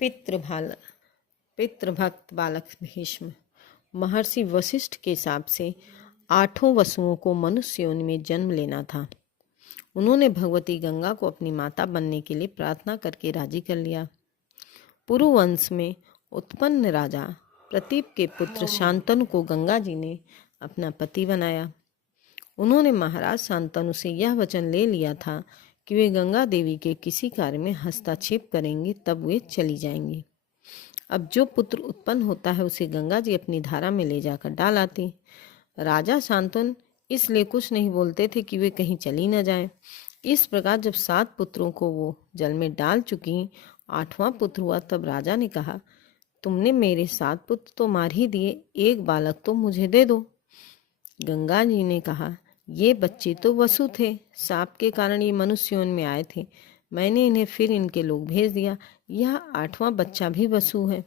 पितृभक्त बालक भीष्म। महर्षि वशिष्ठ के हिसाब से 8 वसुओं को मनुष्य योनि में जन्म लेना था। उन्होंने भगवती गंगा को अपनी माता बनने के लिए प्रार्थना करके राजी कर लिया। पुरु वंश में उत्पन्न राजा प्रतीप के पुत्र शांतनु को गंगा जी ने अपना पति बनाया। उन्होंने महाराज शांतनु से यह वचन ले लिया था कि वे गंगा देवी के किसी कार्य में हस्तक्षेप करेंगे तब वे चली जाएंगी। अब जो पुत्र उत्पन्न होता है उसे गंगा जी अपनी धारा में ले जाकर डाल आती। राजा शांतनु इसलिए कुछ नहीं बोलते थे कि वे कहीं चली न जाएं। इस प्रकार जब 7 पुत्रों को वो जल में डाल चुकी, 8वां पुत्र हुआ, तब राजा ने कहा, तुमने मेरे 7 पुत्र तो मार ही दिए, एक बालक तो मुझे दे दो। गंगा जी ने कहा, ये बच्चे तो वसु थे, साप के कारण ये मनुष्य योनि में आए थे, मैंने इन्हें फिर इनके लोग भेज दिया। यह 8वां बच्चा भी वसु है,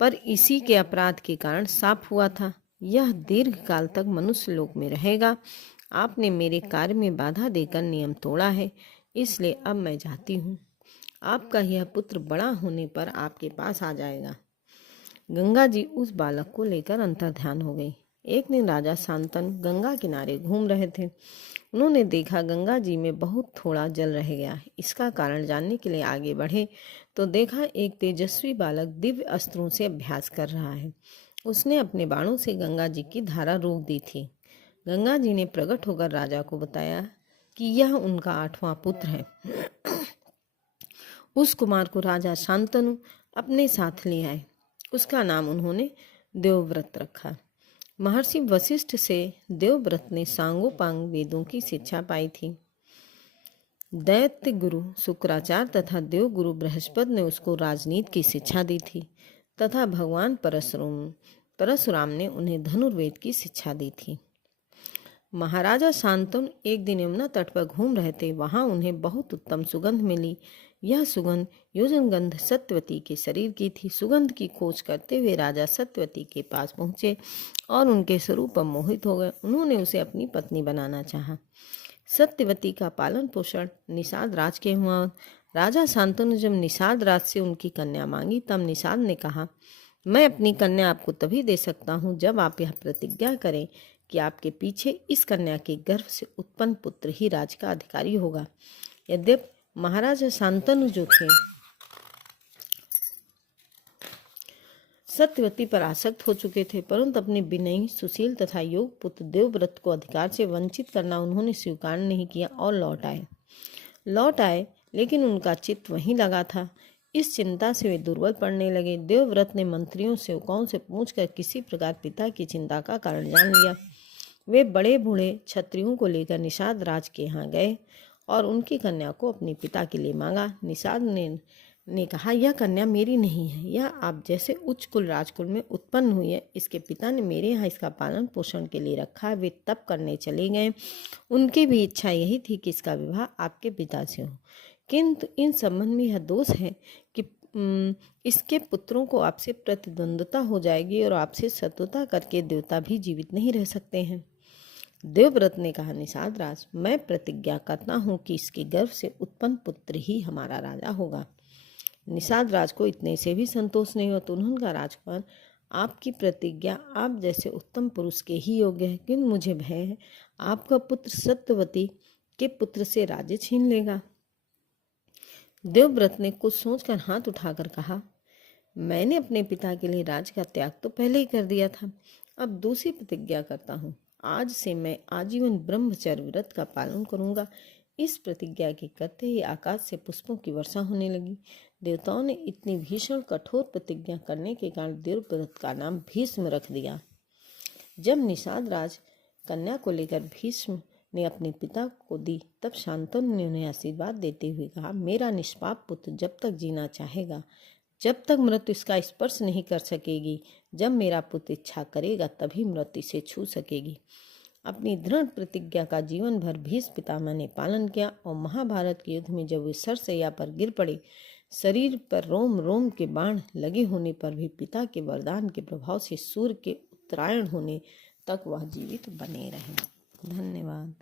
पर इसी के अपराध के कारण साप हुआ था। यह दीर्घ काल तक मनुष्य लोक में रहेगा। आपने मेरे कार्य में बाधा देकर नियम तोड़ा है, इसलिए अब मैं जाती हूँ। आपका यह पुत्र बड़ा होने पर आपके पास आ जाएगा। गंगा जी उस बालक को लेकर अंतर्ध्यान हो गई। एक दिन राजा शांतनु गंगा किनारे घूम रहे थे। उन्होंने देखा गंगा जी में बहुत थोड़ा जल रह गया। इसका कारण जानने के लिए आगे बढ़े तो देखा एक तेजस्वी बालक दिव्य अस्त्रों से अभ्यास कर रहा है। उसने अपने बाणों से गंगा जी की धारा रोक दी थी। गंगा जी ने प्रकट होकर राजा को बताया कि यह उनका 8वां पुत्र है। उस कुमार को राजा शांतनु अपने साथ ले आए। उसका नाम उन्होंने देवव्रत रखा। महर्षि वशिष्ठ से देवव्रत ने सांगोपांग वेदों की शिक्षा पाई थी। दैत्य गुरु शुक्राचार्य तथा देव गुरु बृहस्पति ने उसको राजनीति की शिक्षा दी थी तथा भगवान परशुराम ने उन्हें धनुर्वेद की शिक्षा दी थी। महाराजा शांतनु एक दिन यमुना तट पर घूम रहे थे। वहां उन्हें बहुत उत्तम सुगंध मिली। यह सुगंध योजनगंध सत्यवती के शरीर की थी। सुगंध की खोज करते हुए राजा सत्यवती के पास पहुंचे और उनके स्वरूप पर मोहित हो गए। उन्होंने उसे अपनी पत्नी बनाना चाहा। सत्यवती का पालन पोषण निषाद राज के हुआ। राजा शांतनु ने जब निषाद राज से उनकी कन्या मांगी तब निषाद ने कहा, मैं अपनी कन्या आपको तभी दे सकता हूँ जब आप यह प्रतिज्ञा करें कि आपके पीछे इस कन्या के गर्भ से उत्पन्न पुत्र ही राज का अधिकारी होगा। यद्यपि महाराजा शांतनु जो थे सत्यवती पर आसक्त हो चुके थे, परंतु अपने विनयी सुशील तथा योग पुत्र देवव्रत को अधिकार से वंचित करना उन्होंने स्वीकार नहीं किया और लौट आए लेकिन उनका चित्त वहीं लगा था। इस चिंता से वे दुर्बल पड़ने लगे। देवव्रत ने मंत्रियों सेवकों से पूछकर किसी प्रकार पिता की चिंता का कारण जान लिया। वे बड़े बूढ़े क्षत्रियों को लेकर निषाद राज के यहाँ गए और उनकी कन्या को अपने पिता के लिए मांगा। निषाद ने कहा, यह कन्या मेरी नहीं है, यह आप जैसे उच्च कुल राजकुल में उत्पन्न हुई है। इसके पिता ने मेरे यहाँ इसका पालन पोषण के लिए रखा है। वे तप करने चले गए। उनकी भी इच्छा यही थी कि इसका विवाह आपके पिता से हो, किंतु इन संबंध में यह दोष है कि इसके पुत्रों को आपसे प्रतिद्वंद्विता हो जाएगी और आपसे शत्रुता करके देवता भी जीवित नहीं रह सकते हैं। देवव्रत ने कहा, निषाद राज, मैं प्रतिज्ञा करता हूँ कि इसके गर्भ से उत्पन्न पुत्र ही हमारा राजा होगा। निषाद राज को इतने से भी संतोष नहीं हुआ तो उन्होंने कहा, राजकुमार, आपकी प्रतिज्ञा आप जैसे उत्तम पुरुष के ही योग्य है, किंतु मुझे भय है आपका पुत्र सत्यवती के पुत्र से राज्य छीन लेगा। देवव्रत ने कुछ सोचकर हाथ उठाकर कहा, मैंने अपने पिता के लिए राज का त्याग तो पहले ही कर दिया था। अब दूसरी प्रतिज्ञा करता हूँ, आज से मैं आजीवन ब्रह्मचर्य व्रत का पालन करूंगा। इस प्रतिज्ञा के करते ही आकाश से पुष्पों की वर्षा होने लगी। देवताओं ने इतनी भीषण कठोर प्रतिज्ञा करने के कारण देवव्रत का नाम भीष्म रख दिया। जब निषाद राज कन्या को लेकर भीष्म ने अपने पिता को दी तब शांतनु ने उन्हें आशीर्वाद देते हुए कहा, मेरा निष्पाप पुत्र जब तक जीना चाहेगा, जब तक मृत्यु इसका स्पर्श नहीं कर सकेगी, जब मेरा पुत्र इच्छा करेगा तभी मृत्यु से छू सकेगी। अपनी दृढ़ प्रतिज्ञा का जीवन भर भीष्म पितामह ने पालन किया और महाभारत के युद्ध में जब वे सरसैया पर गिर पड़े, शरीर पर रोम रोम के बाण लगे होने पर भी पिता के वरदान के प्रभाव से सूर्य के उत्तरायण होने तक वह जीवित बने रहे। धन्यवाद।